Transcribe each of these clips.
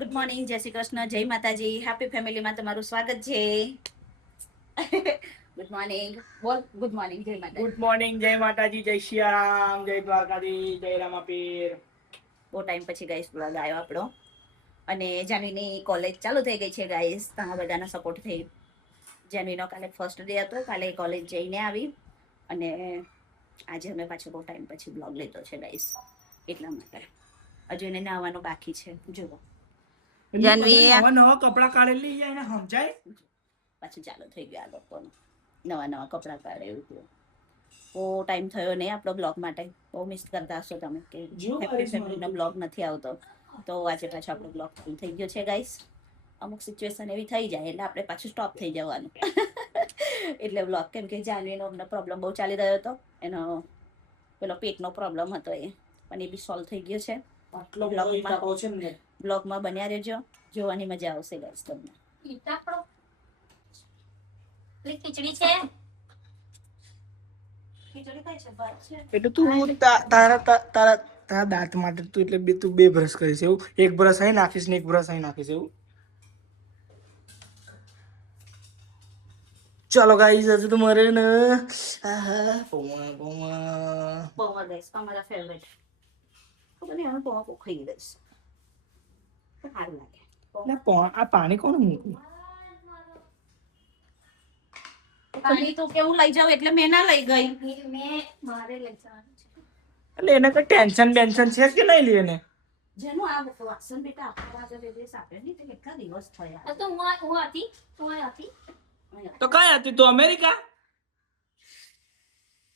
Good morning, જય શ્રી કૃષ્ણ, જય માતાજી, હેપી ફેમિલીમાં તમારું સ્વાગત છે. ગુડ મોર્નિંગ, બોલ ગુડ મોર્નિંગ, જય માતાજી. ગુડ મોર્નિંગ, જય માતાજી, જય સિયારામ, જય દ્વારકાધીશ, જય રામાપીર. બહુ ટાઈમ પછી ગાઈસ બ્લોગ આવ્યો આપણો, અને જાનવીની કોલેજ ચાલુ થઈ ગઈ છે ગાઈસ. તમારા બધાનો સપોર્ટ થઈ. જાનવીનો કાલે ફર્સ્ટ ડે હતો, કાલે કોલેજ જઈને આવી, અને આજે અમે પાછો બહુ ટાઈમ પછી બ્લોગ લીધો છે ગાઈસ, એટલા માટે. હજુ એને નાવાનું બાકી છે, જુઓ. જાનવી નવા નવા કપડા કાઢેલી એને સમજાય. પાછું ચાલુ થઈ ગયું આ લોકોનું, નવા નવા કપડાં કાઢે એવું થયું. બહુ ટાઈમ થયો નહીં આપણો બ્લોગ માટે. બહુ મિસ કરતા હશો તમે કે હેપી ફેમિલીનો બ્લોગ નથી આવતો. તો આજે પાછો આપણો બ્લોગ ચાલુ થઈ ગયો છે ગાઈસ. અમુક સિચ્યુએશન એવી થઈ જાય એટલે આપણે પાછું સ્ટોપ થઈ જવાનું. એટલે બ્લોગ, કેમ કે જાનવીનો અમને પ્રોબ્લેમ બહુ ચાલી રહ્યો હતો. એનો પેલો પેટનો પ્રોબ્લેમ હતો એ, પણ એ બી સોલ્વ થઈ ગયો છે. બ્લોગમાં બન્યા રહેજો, જોવાની મજા આવશે ગાઈસ તમને. ખીચડી છે, ખીચડી ખાય છે, ભાત છે. એટલે તું તારા દાંત માટે તું એટલે તું બે બ્રશ કરીશ એવું? એક બ્રશ અહીં નાખીશ ને એક બ્રશ અહીં નાખીશ એવું? ચાલો ગાઈસ, આજે તો મારે ને પૌવા પૌવા ગાઈસ તમારા ફેવરેટ. ખબર નહીં હવે પૌવા ખાઈ દઈશ, સારું લાગે. આ પાણી કોણ મૂક્યું? પાણી તો કેવું લઈ જાવ એટલે મેં ના લઈ ગઈ. મારે લઈ જવાનું છે. એટલે એને કઈ ટેન્શન છે કે નહીં લે એને? જેનું આ વાસણ બેટા આપણા વાગે બે સાપે નહીં તો કેટલા દિવસ થયા. તો હું હતી. તો કઈ હતી તું? અમેરિકા?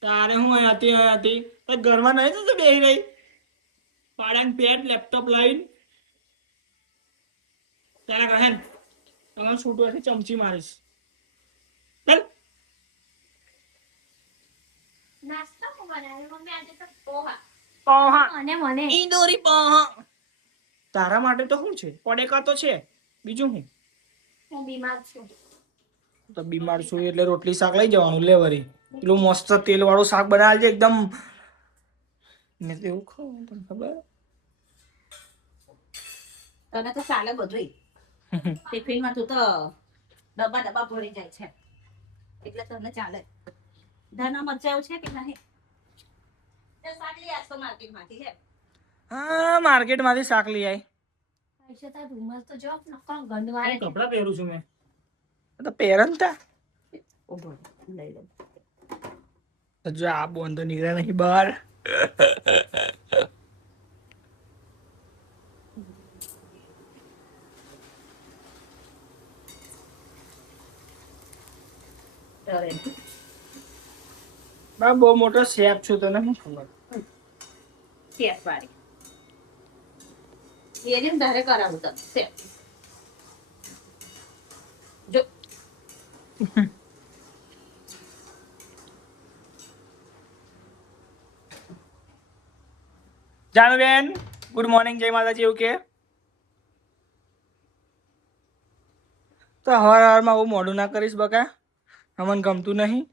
તારે હું હતી તો ઘરમાં નહીં તો બેહી રહી પાડાને પેટ લેપટોપ લાવીને તારા કહે તમારે છૂટવાથી ચમચી મારીશ. ચાલ નાસ્તો બનાવ્યો મમ્મી આજે તો પોહા. પોહા અને મને ઈંદોરી પોહા. તારા માટે તો શું છે? પડેકા તો છે, બીજું શું? હું બીમાર છું. તો બીમાર છું એટલે રોટલી શાક લઈ જવાનું લે વરી. પેલું મસ્ત તેલ વાળું શાક બનાવજે એકદમ. મેં તો એવું ખાવું તને ખબર. તને તો ચાલે બધું. ટિફિનમાં તું તો ડબ્બા ભરી જાય છે એટલે તને ચાલે. ધાના મરચાં છે કે નહીં? માર્કેટમાંથી છે. હા, માર્કેટમાંથી શાક લઈ આવી. પૈસા તાર રૂમાલ તો જો નકર ગંદવારે. કપડા પહેરું છું મેં તો પહેરન તા. ઉભો લઈ લે. જો આ બોન તો નીકળ્યા નહીં બહાર. બા બહુ મોટો શેફ છું તને શું ખબર? શેફ વાળી એને ધારે કરાવું તને શેફ. જો જાનુબેન ગુડ મોર્નિંગ, જય માતાજી એવું કે? તો હવારમાં હું મોડું ના કરીશ બકા, અમને ગમતું નહીં.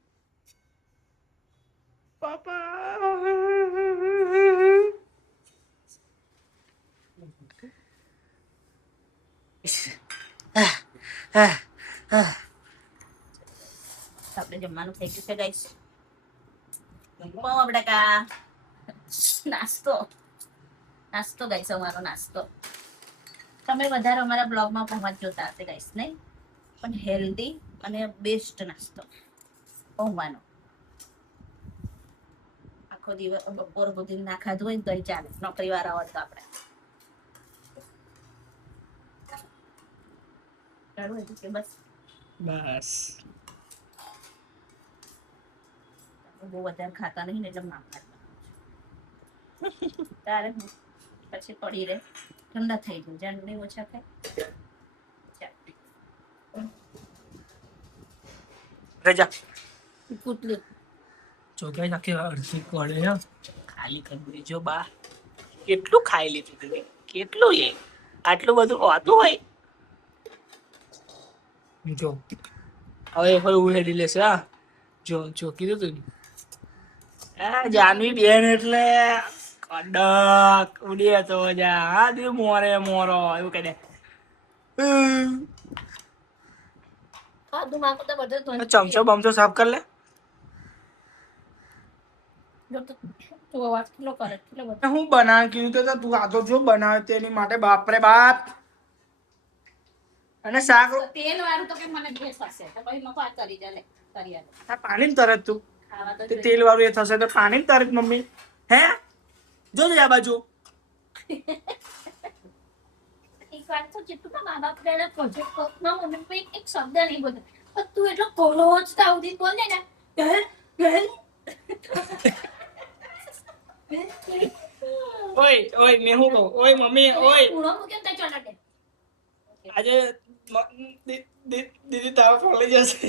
આપણે જમવાનું થઈ ગયું છે ગાઈસ. પૌવા બટાકા નાસ્તો ગાઈસ, અમારો નાસ્તો. તમે વધારે અમારા બ્લોગમાં પૌવા જોતા હશે ગાઈસ, નહીં? પણ હેલ્ધી અને બેસ્ટ નાસ્તો પૌવાનો. આખો દિવસ બપોર સુધી ના ખાધું હોય ને તો ચાલે, નોકરી વાળા હોય તો આપણે બસ બહુ વધારે ખાતા નહીં ને એટલે માપા તારે પછી પડી રહે, ઠંડા થઈ જાય. જાણ નહીં ઓછા ખાય જા કૂટલું ચોખ્યા નાખી અડધી કોળે ખાલી કરી દેજો બા. કેટલું ખાઈ લીધું તમે? કેટલું એ આટલું બધું હોતું હોય? જો હવે ઉહેડી લેશે. હા જો કીધું તું જાનવી બેન એટલે કડક ઉડીએ તો જા. હા દીધું મોરે મોરો એવું કહે. ખાધું માગું તો બધું ધોઈ ચમચો બમચો સાફ કર લે. જો તો તું અવાજ કેટલો કરે કેટલો બધો હું બનાવ કીધું તો તું આ તો જો બનાવે તેની માટે બાપરે બાપ. અને શાક તેલ વાળું તો કે મને ગેસ હશે તો પછી મકો આ કરી દે લે કરી આલે આ પાણી તરત તું ખાવા તો તે તેલ વાળું એ થશે તો પાણી તરત મમ્મી હે જોજે આ બાજુ. એક વાર તો જેટલું મા બાપ પહેલા પ્રોજેક્ટ માં મમ્મી કોઈ એક શબ્દ નહીં બોલતો પણ તું એટલો કોલો જ તાવડી બોલ ને ગલ ગલ ઓય ઓય મેં હું કહું ઓય મમ્મી ઓય પૂરો મૂક્યો તો ચાલે દે આજે દીદી તારો ફોન લઈ જશે.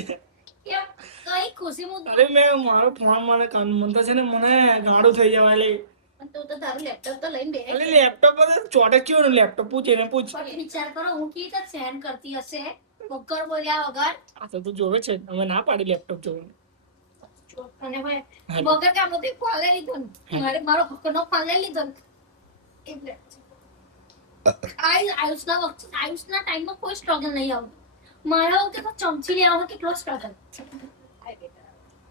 કેમ કઈ ખુશી મુદ્દો અરે મેં મારો ફોન મને મન તો છે ને મને ગાડું થઈ જવા લે. પણ તું તો તારું લેપટોપ તો લઈને બેઠ અરે લેપટોપ પર ચોટે કેવું ને લેપટોપ પૂછ એને પૂછ. પણ વિચાર કરો હું કેવી રીતે સેન્ડ કરતી હશે વગર બોલ્યા વગર આ તો તું જોવે છે અમે ના પાડી લેપટોપ જોવાનું. અને ભાઈ વગર કામ નથી ફોન લઈ લીધો ને મારે મારો હક્કનો ફોન લઈ લીધો ને એટલે આયુષના ટાઈમમાં કોઈ સ્ટ્રગલ નહીં આવતું મારા વખતે તો ચમચી લેવામાં કેટલો સ્ટ્રગલ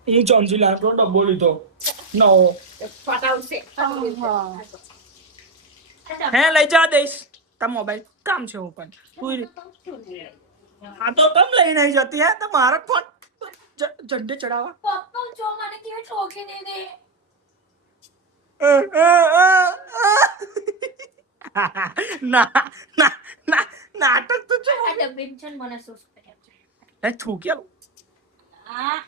એ ચમચી લાવતો ડબ્બો લીધો નવો. ફટાવશે હે લઈ જા દઈશ તાર મોબાઈલ કામ છે હું પણ હા તો કમ લઈને આવી જતી હે તો મારો ફોન ઝંડે ચડાવવા. પપ્પા જો મને કેવી ઠોકી દીધી ના ના ના નાટક તો છે. આ ડબ્બી છે ને મને શું કર્યા છે એ થૂક્યા આ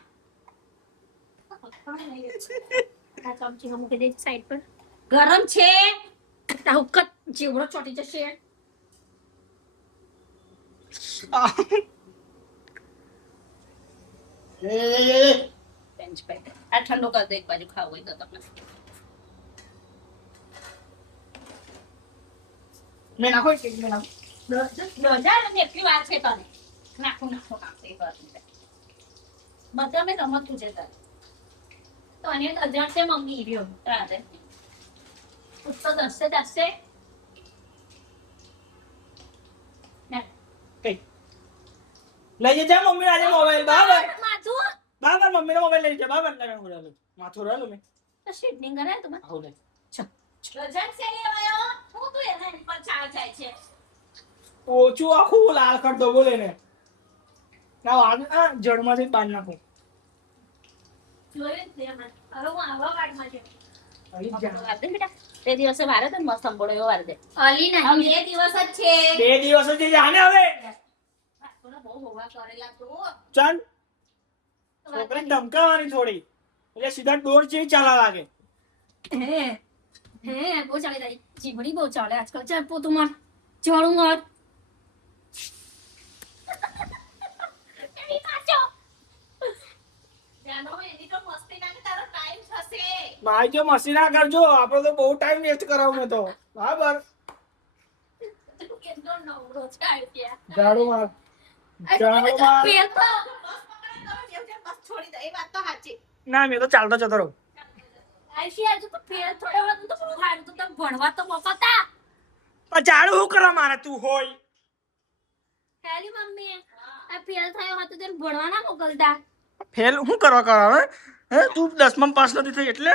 આ ચમચી હું મૂકી દઈશ સાઈડ પર ગરમ છે આ હુક્કત જીવડો ચોટી જશે બેન્ચ પર આ ઠંડો કર દે એક બાજુ ખાવું હોય તો તમે મેં નાખો કે મેં નાખો. દોઢા ને એટલી વાર છે તને નાખો નાખો નાખો એક વાર બધા મેં રમતું છે તારે તો અને અજાણ છે મમ્મી રહ્યો રાતે ઉઠતો દસે દસે કઈ લઈ જા મમ્મી આજે મોબાઈલ બરાબર માથું બરાબર મમ્મીનો મોબાઈલ લઈ જા બરાબર તમે હું રાલું માથું રાલું મેં તો શેડનિંગ કરાય તમે આવું લે રજા છે ને આવ્યો હું તું એના પર ચાલ જાય છે ઓછું આખું લાલ કર દો બોલે ને ના વાળ આ જડમાંથી બાંધ નાખું. જોયું જ ને હમણાં. હવે હું આવા વાટમાં છું અહીં જા. વાર દે બેટા તે દિવસે વારે તો મસ્ત સંભળો એવો વાર દે અલી આ નહીં 2 દિવસ જ છે 2 દિવસ જ જાને હવે થોડા બહુ હોવા કરેલા તો ચાલ છોકરી ધમકાવાની થોડી એટલે સીધા ડોર જેવી ચાલા લાગે. હે બહુ ચાલે તારી જીવડી બહુ ચાલે આજકાલ ચાલ પોતું માર જોડું માર એની પાછો જાનો એની તો મસ્તી ના કે તારો ટાઈમ થશે ભાઈ જો મસ્તી ના કરજો આપણે તો બહુ ટાઈમ વેસ્ટ કરાવું મેં તો બરાબર. તું કેટલો નવરો છે આઈડિયા ઝાડુ માર ઝાડુ માર. પેલ તો બસ છોડી દે એ વાત તો સાચી ના મેં તો ચાલતો જતો રહું. આઈશી આજે તો પેલ થોડે વાર તો બહુ સારું તો તમે ભણવા તો મોકલતા પણ ઝાડુ શું કરવા મારે તું હોય હેલી મમ્મી આ પેલ થયો હતો તેને ભણવા ના મોકલતા ફેલ શું કરવા કરાવે હે તું 10માં પાસ નથી થઈ એટલે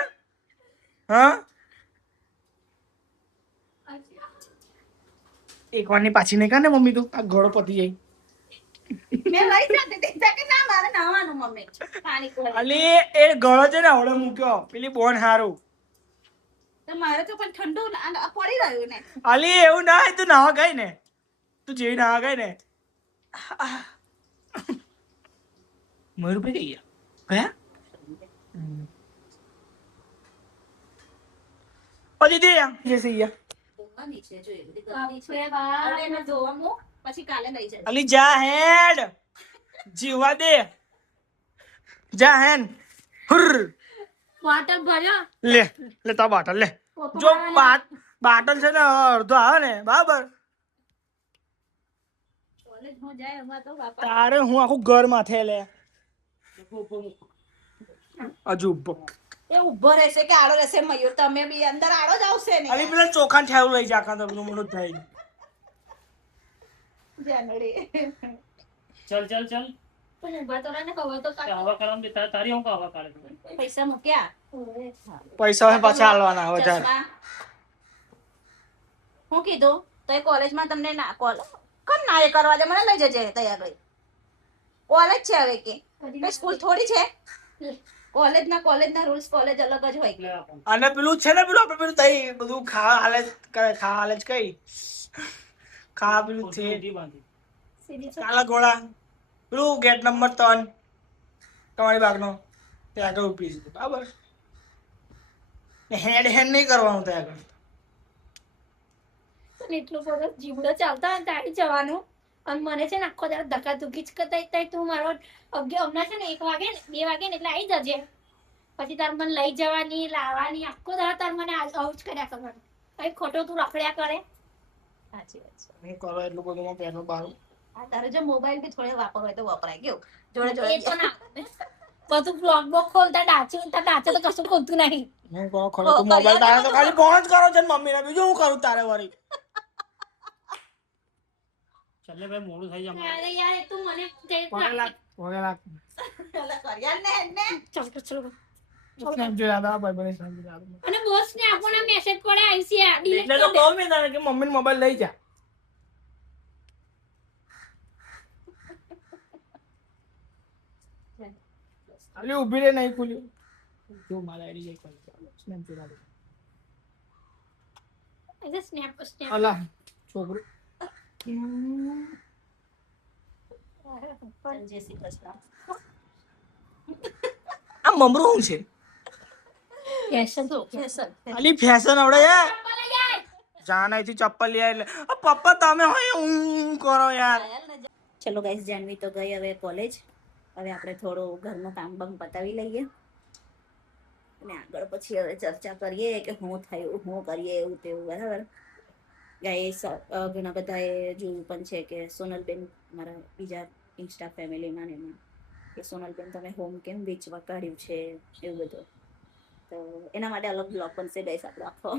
હા એક વારની પાછી નહીં કર ને મમ્મી તું આ ઘોડો પતી જાય. મેં લઈ જતી હતી કે ના મારે નાવાનું મમ્મી પાણી કોણ અલી એ ઘોડો છે ને હવડે મૂક્યો પેલી બોન હારું. તો મારે તો પણ ઠંડુ પડી રહ્યું ને અલી એવું ના હોય તું નાવા ગઈ ને તું જેવી નાવા ગઈ ને મયુરભાઈ કઈ ગયા પછી દે જૈસે ગયા ધોવાની છે જો એ બધી બાપ કરવાની છે રે બાપ. હવે એને ધોવા મૂક પછી કાલે લઈ જજે અલી જા હેડ જીવા દે જા હેન હુર વાટર ભર્યો લે લે તા બાટલ લે પોતું જો મારવાના. બાટલ છે ને અડધો આવે ને બરાબર કોલેજમાં જાય એમાં તો બાપા તારે હું આખું ઘર માથે લે હજુ ઉભો એ ઊભો રહેશે કે આડો રહેશે મયુર તમે બી અંદર આડો જ આવશે ને અલી પેલા ચોખા ઠેવું લઈ જા કાં તો મોડું થાય જાનુડી ચલ ચલ ચલ પણ ઊભા તો રહે ને, ખબર તો કાઢ. હવા કાઢવા દે તારી હું હવા કાઢે પૈસા મૂક્યા ઓવે. પૈસા હવે પાછા આલવાના વધારે ચશ્મા. હું કીધું તો એ કોલેજમાં તમને ના કોણ ના એ કરવા દે, મને લઈ જજે તૈયાર રહી. કોલેજ છે હવે કે કઈ સ્કૂલ થોડી છે. કોલેજના રૂલ્સ કોલેજ અલગ જ હોય. અને પેલું છે ને પેલું આપણે પેલું તઈ બધું ખાવા હાલે જ કઈ ખાવા પેલું છે સીધી કાલા ઘોડા પેલું ગેટ નંબર 3 તમારી બાગનો ત્યાં આગળ ઉભી છે બરાબર. હેડ નહીં કરવાનું ત્યાં આગળ. પણ એટલું બધું જીવડો ચાલતા હોય તાળી જવાનું, અને મને છે ને આખો દાડો ધક્કાધુક્કી જ કરતા હોય. તું મારો હમણાં છે ને 1 વાગે ને 2 વાગે ને એટલે આવી જજે. પછી તાર મને લઈ જવાની લાવવાની આખો દાડો તાર મને આવું જ કર્યા કરવાનું. કઈ ખોટો તું રખડ્યા કરે. સાચી વાત છે. હું કરો એટલું બધું માં પેલો બારું. આ તારે જો મોબાઈલ બી થોડે વાપરવો હોય તો વપરાય. કેવું જોડે એ તો ના બધું બ્લોગ બોક ખોલતા ડાચે તો કશું ખોલતું નહીં. હું કરો ખરો તું મોબાઈલ તારે તો ખાલી ફોન જ કરો છે મમ્મીને, બીજું હું કરું તારે વળી. ચાલે ભાઈ મોડું થઈ જાય. અરે યાર એ તું મને વગેલા ચલો. સ્નેપ જોયા હતા ભાઈ બને સ્નેપ જોયા હતા. અને બોસ ને આપણને મેસેજ પડે આઈસીઆર ડિલીટ એટલે તો કરી દે. કહું મેં તને કે મમ્મીનો મોબાઈલ લઈ જા. અલી ઊભી રે નહીં ખુલ્યું. જો મારા આઈડી એક વાર સ્નેપ જોયા હતા. એટલે સ્નેપ અલા છોકરો જય શ્રી કૃષ્ણ. આ મમરું શું છે ફેશન અલી ફેશન આવડે યાર. જાન અહીંથી ચપ્પલ લઈ એટલે પપ્પા તમે હોય હું કરો યાર. ચલો ગાઈસ, જાનવી તો ગઈ હવે કોલેજ. હવે આપણે થોડું ઘરનું કામ બામ પતાવી લઈએ અને આગળ પછી હવે ચર્ચા કરીએ કે શું થયું, શું કરીએ, એવું તેવું. બરાબર ગાઈસ, ઘણા બધાએ જોયું પણ છે કે સોનલબેન મારા બીજા ઇન્સ્ટા ફેમિલીમાં ને એમાં કે સોનલબેન તમે હોમ કેમ વેચવા કાઢ્યું છે એવું બધું. તો એના માટે અલગ બ્લોગ બનશે ગાઈસ આપણો આખો.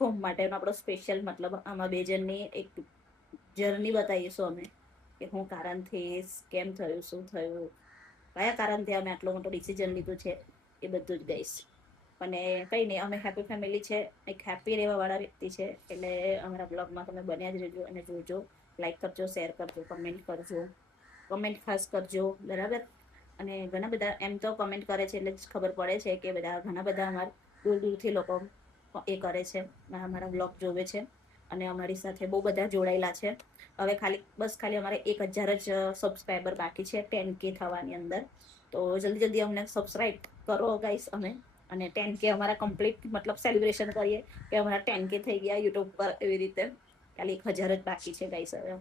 હોમ માટેનો આપણો સ્પેશિયલ, મતલબ આમાં 2 જણની એક જર્ની બતાવીશું અમે કે શું કારણથી, કેમ થયું, શું થયું, કયા કારણથી અમે આટલો મોટો ડિસિઝન લીધું છે એ બધું જ ગઈશ. અને કંઈ નહીં, અમે હેપી ફેમિલી છે, એક હેપી રહેવાવાળા વ્યક્તિ છે. એટલે અમારા બ્લોગમાં તમે બન્યા જ રહેજો અને જોજો. લાઈક કરજો, શેર કરજો, કમેન્ટ કરજો, કમેન્ટ ખાસ કરજો. બરાબર. અને ઘણા બધા એમ તો કમેન્ટ કરે છે એટલે જ ખબર પડે છે કે બધા ઘણા બધા અમારા દૂરથી લોકો એ કરે છે, અમારા બ્લોગ જોવે છે અને અમારી સાથે બહુ બધા જોડાયેલા છે. હવે ખાલી અમારે 1000 જ સબસ્ક્રાઈબર બાકી છે 10K થવાની અંદર. તો જલ્દી અમને સબસ્ક્રાઈબ કરો ગાઈસ અમે, અને 10K અમારા કમ્પ્લીટ, મતલબ સેલિબ્રેશન કરીએ કે અમારા 10K થઈ ગયા યુટ્યુબ પર. એવી રીતે ખાલી 1000 જ બાકી છે ગાઈસ હવે.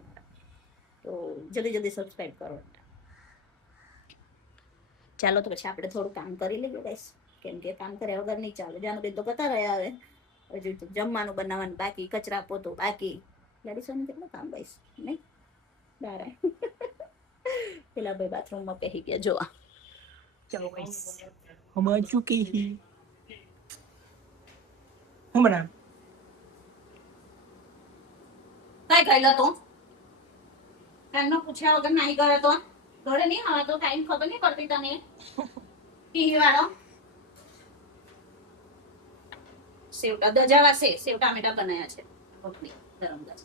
તો જલ્દી સબસ્ક્રાઈબ કરો. ચાલો તો પછી આપણે થોડું કામ કરી લઈએ ગાઈસ, કેમ કે કામ કર્યા વગર નહીં ચાલે. જાનું બેન તો કરતા રહ્યા હવે. હજુ તો જમવાનું બનાવવાનું બાકી, કચરા પોતું બાકી. લેડીસોને કેટલું કામ ગાઈસ નહીં બારે. પેલા ભાઈ બાથરૂમમાં પહેરી ગયા જોવા. ચાલો ગાઈસ, હમણાં ચૂકી હું બનાવ કઈ કરેલો તું? ટાઈમનો પૂછ્યા વગર નહીં કરે તો ઘરે નહીં આવે તો ટાઈમ ખબર નહીં પડતી તને. ટીવી વાળો સેવ ટામેટા બનાવ્યા છે, રોટલી ગરમ ગરમ.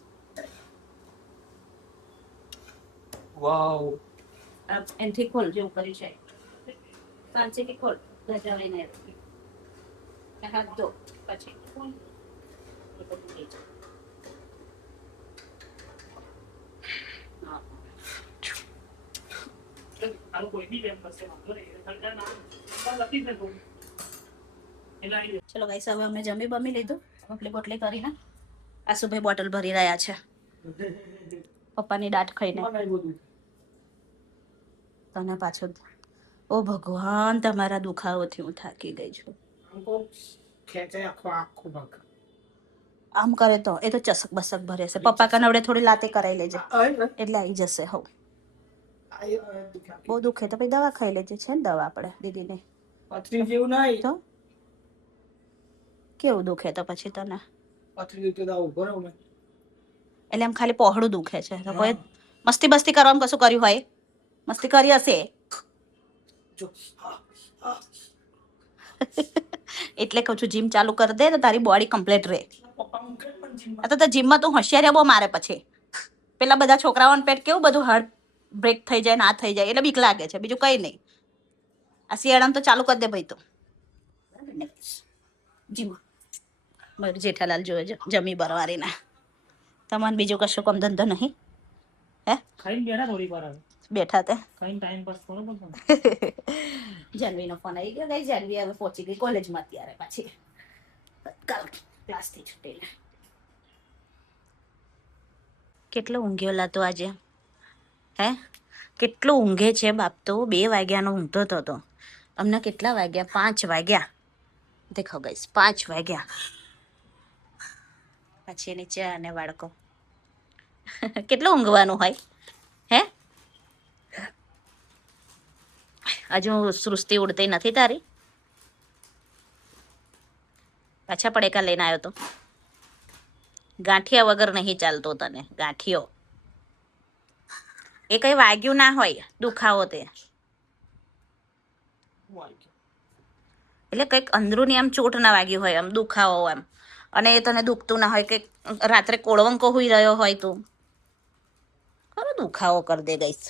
વાવ એનથી ખોલ જેવું કર્યું છે. કાંચીથી ખોલ, ગજા લઈને હાથ ધો પછી એ બધું થઈ જાય. ચલો ગાઈસ, હવે અમે જમી બમી લીધું, રોટલી બોટલી કરીને આશુભાઈ બોટલ ભરી રહ્યા છે પપ્પાની દાઢ ખાઈને. તને પાછો ઓ ભગવાન, તમારા દુખાવોથી હું થાકી ગઈ છું. આમ કરે તો એ તો ચસક બસક ભરે છે. પપ્પા કનવડે થોડી લાતે કરાવી લેજે એટલે આવી જશે. હવ બહુ દુખે તો પછી દવા ખાઈ લેજે. છે ને દવા આપણે દીદીને પથરી જેવું નહીં તો કેવું દુખે તો પછી તને? પથરી તો દાવ ઉભો રહો ને. એટલે એમ ખાલી પહોળું દુખે છે. તો કોઈ મસ્તી બસ્તી કરવામાં કશું કર્યું હોય? મસ્તી કરી હશે. એટલે કહું છું જીમ ચાલુ કરી દે તો તારી બોડી કમ્પ્લીટ રહે. આ તો જીમમાં તું હોશિયારી બહુ મારે પછી. પેલા બધા છોકરાઓને પેટ કેવું બધું હાર્ટ બ્રેક થઈ જાય ના થઈ જાય એટલે બીક લાગે છે, બીજું કઈ નહીં. આ શિયાળામાં તો ચાલુ કરી દે ભાઈ તું જીમ. મારું જેઠાલાલ જોવે જમી બરવારીના. તમારે બીજું કશું કામ ધંધો નહીં? હે ખાઈને બેઠા થોડી વાર હવે. બેઠા તે ખાઈને ટાઈમ પાસ કરો પણ. જાનવીનો ફોન આવી ગયો. ગઈ જાનવી હવે પહોંચી ગઈ કોલેજમાં. અત્યારે પાછી કાલ ક્લાસથી છૂટેલા. કેટલો ઊંઘ્યો લાતો આજે? હે કેટલો ઊંઘે છે બાપ તો. 2 વાગ્યાનો ઊંઘતો હતો. અમને કેટલા વાગ્યા? 5 વાગ્યા. દેખો ગઈશ 5 વાગ્યા. પછી એની ચા અને બાળકો. કેટલું ઊંઘવાનું હોય? હે હજુ સૃષ્ટિ ઉડતી નથી તારી? પાછા પડેકા લઈને આવ્યો તો. ગાંઠિયા વગર નહીં ચાલતો તને. ગાંઠિયો એ કઈ વાગ્યું ના હોય દુખાવો તે, એટલે કંઈક અંદરૂની આમ ચોટ ના વાગ્યું હોય આમ દુખાવો એમ, અને એ તને દુખતું ના હોય કે રાત્રે કોળવંકો હોઈ રહ્યો હોય તું ખરો દુખાવો કરી દે ગઈશ.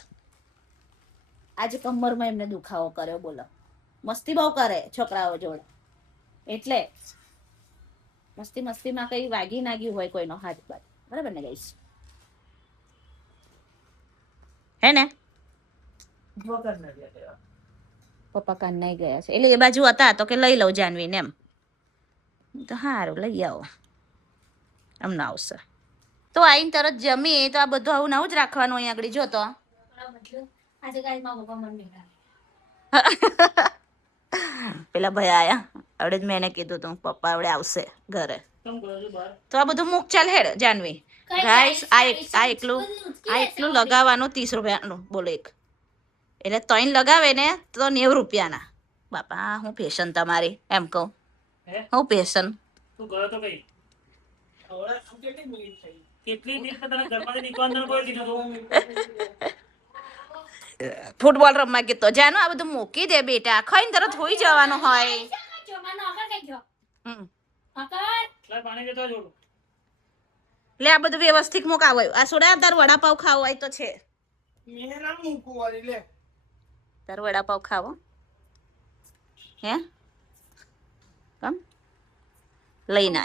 આજે કમરમાં એમને દુખાવો કર્યો બોલો. મસ્તી બહુ કરે છોકરાઓ જોડે એટલે મસ્તીમાં કઈ વાગી નાગ્યું હોય કોઈનો હાથ બાદ. બરાબર ને ગઈશ? હે ને પપ્પા કાન નહીં ગયા છે એટલે એ બાજુ હતા તો કે લઈ લઉં જાનવીને એમ. તો સારું લઈ આવો. અમને આવશે તો આઈને તરત જમી તો આ બધું આવું નવું જ રાખવાનું. અહીંયા આગળ જો તો પેલા ભાઈ આયા આવડે જ મેં એને કીધું તું પપ્પા આવડે આવશે ઘરે. તો આ બધું મૂક ચાલ હેડ જાનવી. ગાઈસ આ એકલું લગાવવાનું 30 રૂપિયાનું બોલો એક. એટલે 3 લગાવે ને તો 90 રૂપિયાના. બાપા હું ફેશન તમારી એમ કહું. હું ફેશન તું ગયો તો કઈ? કેટલી મિનિટ તને ઘરમાંથી નીકળવાનું કોઈ કીધું તું? ફૂટબોલ રમવા ગયો જાનો. આ બધું મૂકી દે બેટા. ખાઈને તરત હોઈ જવાનું હોય. પાણી લેતો જોડું. લે આ બધું વ્યવસ્થિત મૂક. આવ્યો આ સોડા તાર વડાપાવ ખાવો હોય તો છે. તાર વડાપાવ ખાવો હે? કમ લઈને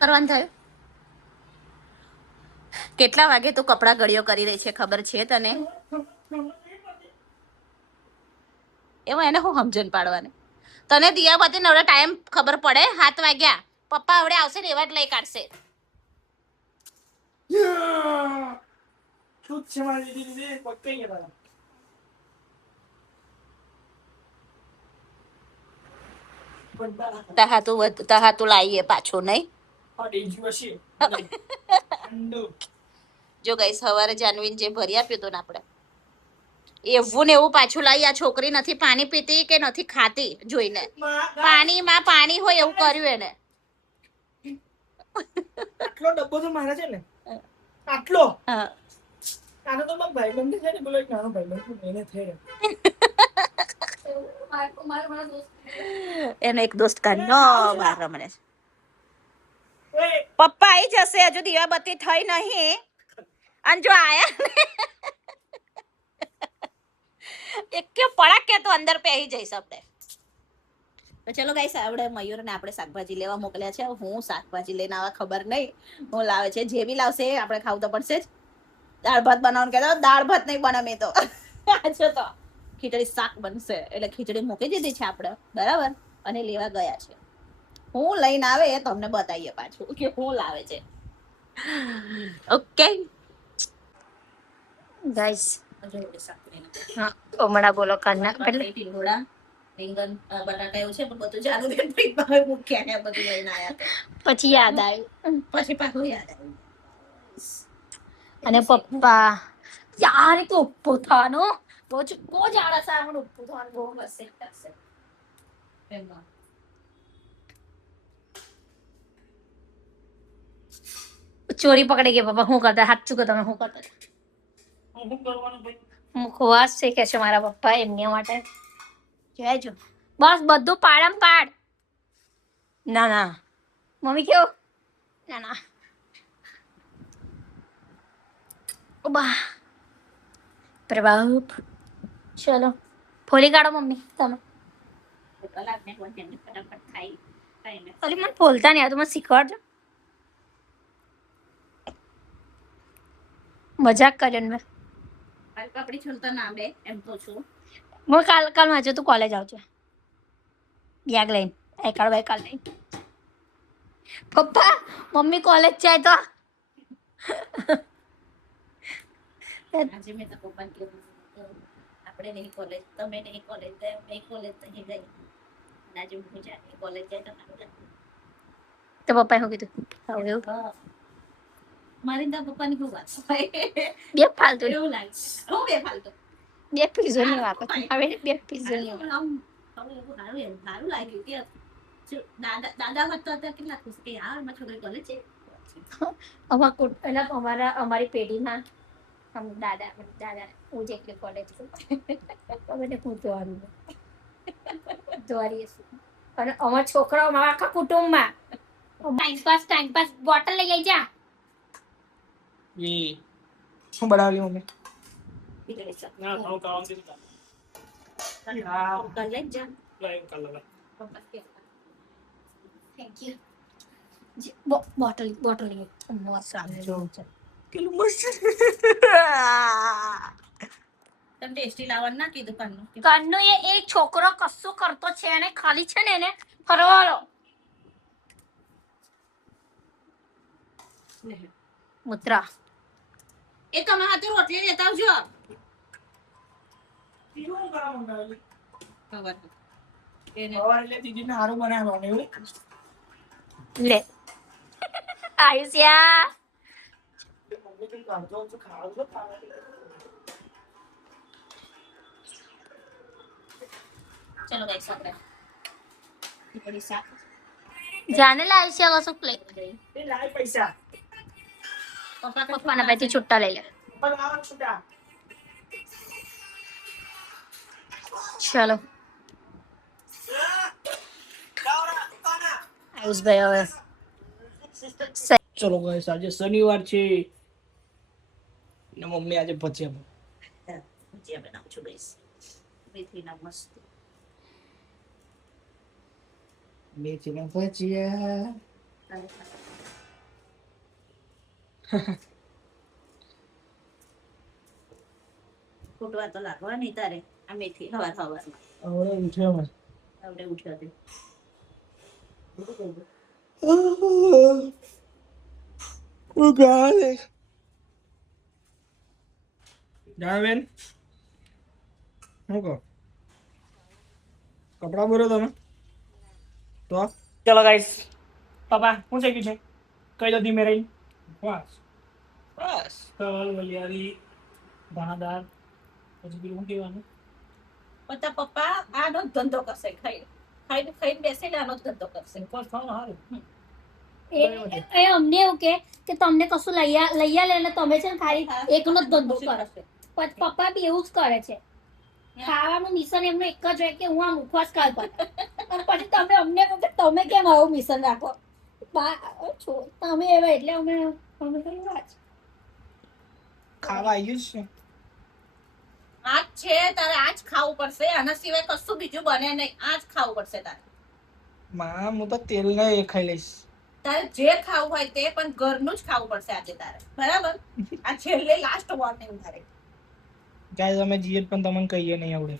કરવાનું થયું. કેટલા વાગે તું કપડા ગળિયો કરી રહી છે ખબર છે તને? એમાં એને હું સમજણ પાડવાની તને? દિયા બધી નવડે ટાઈમ ખબર પડે? 7 વાગ્યા. પપ્પા આવડે આવશે ને એવા જ લઈ કાઢશે. તહાતું લાવીએ પાછું નહીં. જો ગઈ સવારે જાનવીને જે ભરી આપ્યું હતું ને આપણે એવું ને એવું પાછું લાવી. આ છોકરી નથી પાણી પીતી કે નથી ખાતી જોઈને. પાણીમાં પાણી હોય એવું કર્યું એને. આટલો ડબ્બો તો મારે છે ને, આટલો. આનો તો મારો ભાઈબંધ છે ને, પેલો એક નાનો ભાઈબંધ એને થઈ એને એક દોસ્ત કાનો બહાર રમણે છે. પપ્પા આવી જશે હજુ દીવાબત્તી થઈ નહીં. અને જો આયા એક કે પડાક કે તો અંદર પહેરી જઈશ આપણે. તો ચલો ગાઈસ આપણે મયુરને આપણે શાકભાજી લેવા મોકલ્યા છે. હું શાકભાજી લઈને આવા ખબર નહીં હું લાવે છે. જે બી લાવશે આપણે ખાવું તો પડશે જ. દાળ ભાત બનાવવાનું કહેતો દાળ ભાત નહીં બનાવે તો આજે તો ખીચડી શાક બનશે એટલે ખીચડી મૂકી દીધી છે આપણે બરાબર. અને લેવા ગયા છે. હું લઈને આવે એ તમને બતાવીએ પાછું કે હું લાવે છે. ઓકે ગાઈસ હમણાં બોલો કરના ટીંગોડા રીંગણ બટાકા એવું છે પણ બધું ચાલુ ફ્રીજમાં મૂક્યા ને બધું લઈને આવ્યા. પછી યાદ આવ્યું. પછી પાછું યાદ આવ્યું. અને પપ્પા યાર તો ઉપ્પો થવાનો બહુ આળસ આવે. ઉપ્પો થવાનું બહુ મસ્ત થશે એમાં. ચોરી પકડી ગઈ પપ્પા હું કરતા સાચું કહો તમે શું કરતા શું કરવાનું ભાઈ? મુખવાસ છે કે છે મારા પપ્પા એમની માટે જોજો બસ બધું પાડમ પાડ ના ના મમ્મી કેવું ના ના બા પ્રભાવ ચલો ફોલી કાઢો મમ્મી તમે કલાકને વંજન ફટાફટ ખાઈને અલી મને ફોલતા નહીં આવતું મને શીખવાડજો મજાક કર્યો ને મેં મારી પાપડી છોલતા ના આવડે એમ તો છું. હું કાલ વાંચો તું કોલેજ આવજો બેગ લઈને એકાળ બેકાળ લઈને પપ્પા મમ્મી કોલેજ જાય તો આજે મેં તો પપ્પાને કીધું આપણે નહીં કોલેજ તમે નહીં કોલેજ જાય મેં કોલેજ નહીં જાય આજે હું જાય કોલેજ જાય તો તો પપ્પાએ શું કીધું હવે એવું મારી તો પપ્પાની ખૂબ વાત હોય બે ફાલતુ એવું લાગે હું બે ફાલતું બે પીઝોની વાત હવે બે પીઝોની વાત સારું લાગ્યું કે દાદા હતા કેટલા ખુશ કે યાર મારી છોકરી કોલેજ છે. અમારી પેઢીમાં દાદા હું જ એકલી કોલેજ મને હું જોવાનું અને અમારા છોકરાઓ મારા આખા કુટુંબમાં ટાઈમ પાસ બોટલ લઈ આવી જા એ શું બનાવેલી મમ્મી? બીજું સર ના ખાવું ખાવાનું દીધું. કોલેજ જા લાઈવ કર લે. પપ્પા કે થેન્ક યુ બોટલ મસ્ત જો કેટલું મસ્ત. તમે ટેસ્ટી લાવવાનું ના કીધું કાનનું કાનનો એ છોકરો કશું કરતો છે અને ખાલી છે ને એને ફરવાલો મુદ્રા એ તમારા હાથે રોટલી લેતા આવજો. શું કરવા મંગાવેલી? ખબર એને સવારે એટલે દીદીને હારું બનાવવાનું એવું? લે આયુષ્યા મમ્મી કંઈ કાઢતો હોય તો ખાવું તો ખાવાનું. ચલો ગાઈસ આપણે થોડી શાક જાને લા આયુષ્યા કશું પ્લે એ લાય પૈસા. પપ્પાના પાસેથી છુટ્ટા લઈ લે પણ લાવવાનું છૂટા. ચલો આયુષભાઈ હવે ચલો ગાઈસ આજે શનિવાર છે ને મમ્મી આજે ભજીયા ભજીયા બનાવું છું ગાઈસ મેથીના મસ્ત મેથીના ભજીયા. ફૂટવા તો લાગવા નહીં તારે આ મેથી હવારમાં હવે ઉઠ્યો મેં. આવડે ઉઠ્યો તે જાણવેન શું કહો કપડા ભરો તમે તો ચલો ગાઈસ પાપા શું થઈ ગયું છે કઈ દો ધીમે રહી બસ બસ તલ વલિયારી દાણાદાર પછી પેલું શું કહેવાનું બધા પપ્પા આનો જ ધંધો કરશે ખાઈને બેસે ને આનો જ ધંધો કરશે બસ ખાવાનું સારું. એ અમને એવું કે તમને કશું લઈ લે ને તમે છે ને ખાલી એકનો જ ધંધો કરો પછી પપ્પા બી એવું જ કરે છે ખાવાનું મિશન એમનું એક જ હોય કે હું આ મુખવાસ ખાઈ પણ અને પછી તમે અમને કહો કે તમે કેમ આવું મિશન રાખો તમે એવા એટલે અમે કહ્યું વાત ખાવા આવ્યું છે આજ છે તારે આજ ખાવું પડશે આના સિવાય કશું બીજું બને નહીં આજ ખાવું પડશે તારે માં હું તો તેલ ને એ ખાઈ લઈશ. તારે જે ખાવું હોય તે પણ ઘરનું જ ખાવું પડશે આજે તારે બરાબર આ છેલ્લે લાસ્ટ વોર્નિંગ તારે ગાઈસ અમે જીએ પણ તમને કહીએ નહીં આવડે.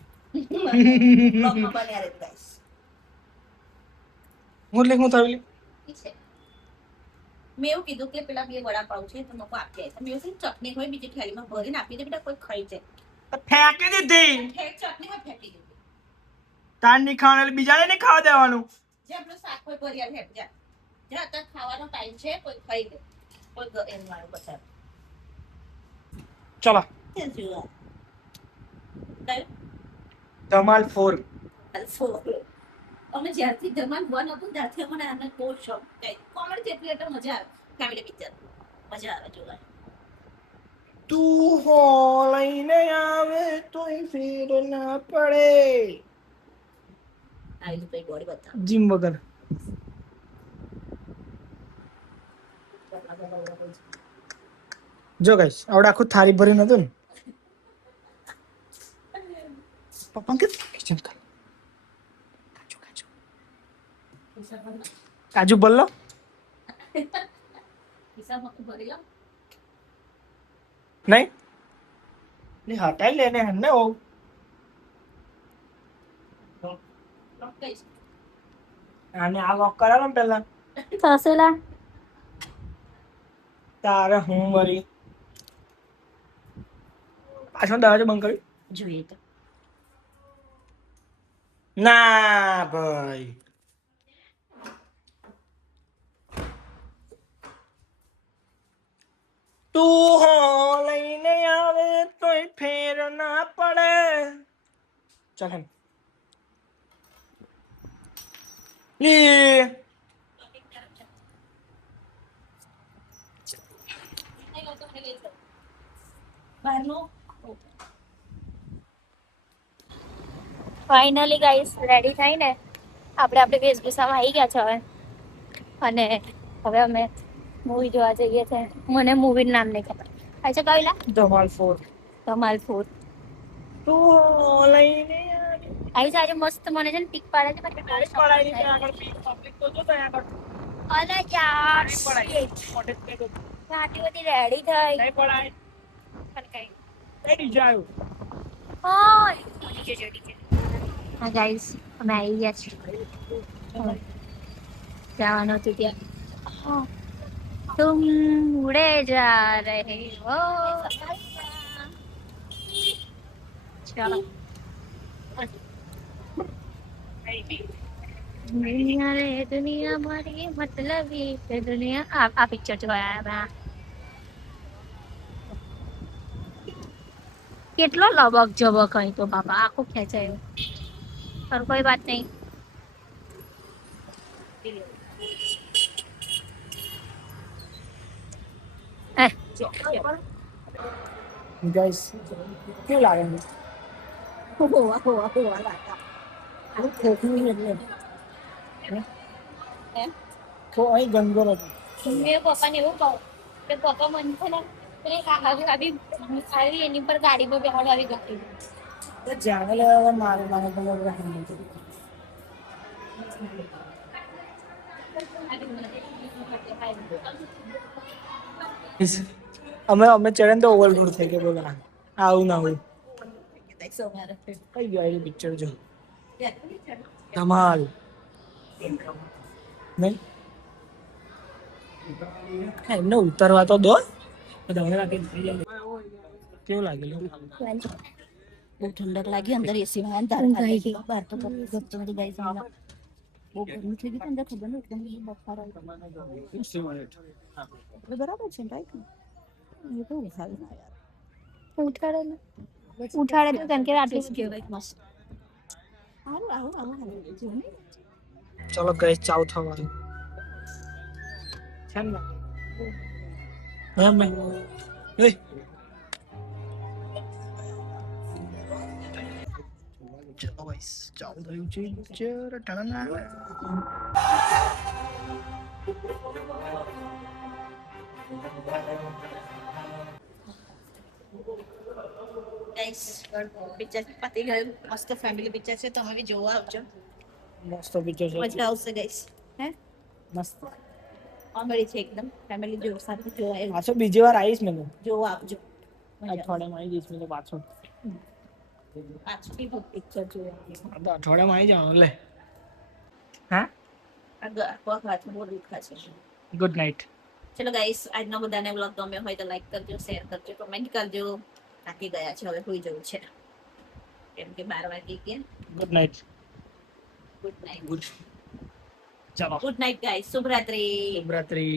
બ્લોગમાં બન્યા રહેજો ગાઈસ હું એટલે હું થયેલી ઠીક છે મેં એવું કીધું કે પેલા બે વડાપાવ છે તો લોકો આપી જાય મેં એવું ચટણી હોય બીજી થેલીમાં ભરીને આપી દે બેટા કોઈ ખાઈ જાય ફેંકી દીધી ચટણી હોય ફેંકી દીધી તાર નહીં ખાવાનું એટલે બીજાને નહીં ખાવા દેવાનું. જે આપણું શાક હોય ભર્યા ફેંક જા જા અત્યારે ખાવાનો ટાઈમ છે કોઈ ખાઈ લે કોઈ એમ વાળું બચાવ ચલો ધમાલ 4 અમે જ્યારથી ધમાલ 1 હતું ત્યારથી અમને આને બહુ શોખ થાય કોમેડી જેટલી એટલે મજા આવે ફેમિલી પિક્ચર મજા આવે જોવા. તું હો લઈને આવે તોય ફેર ના પડે. આવી તો બોડી બતા. જીમ વગર. જો ગાઈસ આવડે આખું થાળી ભર્યું નતું ને પપ્પા કે કિચન કાજુ બોલો હિસાબમાં ભરી લો. નહીં ને હટાઈ લેને હને ઓ આને આ લોક કરાવો ને પહેલા થશેલા તારે હું વળી પાછો દરવાજો બંધ કરી જોઈએ તો. ના ભાઈ તું હો લઈને આવે તોય ફેર ના પડે ચાલ એમ ફાઇનલી ગાઈસ રેડી થઈને આપણે આપણી વેશભૂષામાં આવી ગયા છે હવે અને હવે અમે મૂવી જોવા જઈએ છીએ. મને મૂવીનું નામ નહીં ખબર. આ છે કઈલા ધમાલ 4 ધમાલ 4. તું હો લઈને આવે આવી છે આજે મસ્ત મને છે ને ટીક પાડે છે પછી તારી પડાઈ ની આગળ પબ્લિક તો જો ત્યાં આગળ અલે યાર નહીં પડાય મોટે જ કહી દો આટલી બધી રેડી થઈ નહીં પડાય પણ કઈ રેડી જાયો હા ગાઈસ અમે આવી ગયા છીએ જવાનું હતું ત્યાં તુમ ઉડે જા રહે હો ચાલો દુનિયા રે દુનિયા મારી મતલબી છે દુનિયા આ પિક્ચર જોયા મેં કેટલો લબક જબક અહીં તો બાપા આખું ખેંચાયું પર કોઈ વાત નહીં ગાઈસ કેવું લાગે છે તો અહીં ગંદો નથી મેં પપ્પાને એવું કહું કે પપ્પા મને છે ને પેલી આવી એની પર ગાડી પર બેહાડવાવી ગઈ તો જાણે લેવા મારે મારે તમારે અમે ચડે તો ઓવરલોડ થઈ ગયો બોલા આવું ના હોય કઈ ગયો પિક્ચર જો ધમાલ નહીં એમને ઉતરવા તો દો કેવું લાગેલું બહુ ઠંડક લાગી અંદર એસી માં બહાર તો ગમતું નથી ગાઈસ. બહુ ગરમી થઈ ગઈ અંદર ખબર નહીં એકદમ બફારો બરાબર છે રાઈટ ને એ તો સારું ના યાર ઉઠાડે તો કેમ કે આટલી કહેવાય મસ્ત. આવું આવું આવું જો ને ચલો ગઈ ચાવ થવાનું છે ને એમ એ ચલો ગાઈસ ચાવ થયું છે જરા ટાણા ગાઈસ પિક્ચર પતી ગયું મસ્ત ફેમિલી પિક્ચર છે તમે બી જોવા આવજો મસ્ત પિક્ચર છે મજા આવશે ગાઈસ. હે મસ્ત કોમેડી છે એકદમ ફેમિલી જો સાથે જોવા પાછો બીજી વાર આવીશ મેં જોવા આવજો. અઠવાડિયામાં આવી જઈશ મેં તો પાછો પાછું પિક્ચર જોવા અઠવાડિયામાં આવી જાવ લે હા બહુ દુખા છે. Good night. ચલો ગાઈસ આજનો બધાને વ્લોગ ગમ્યો હોય તો લાઈક કરજો શેર કરજો કમેન્ટ કરજો. થાકી ગયા છે હવે સુઈ જવું છે કેમ કે 12 વાગી ગયા. Good night. Good night. Good ચાલો ગુડ નાઇટ ગાઈસ શુભરાત્રી. શુભરાત્રી.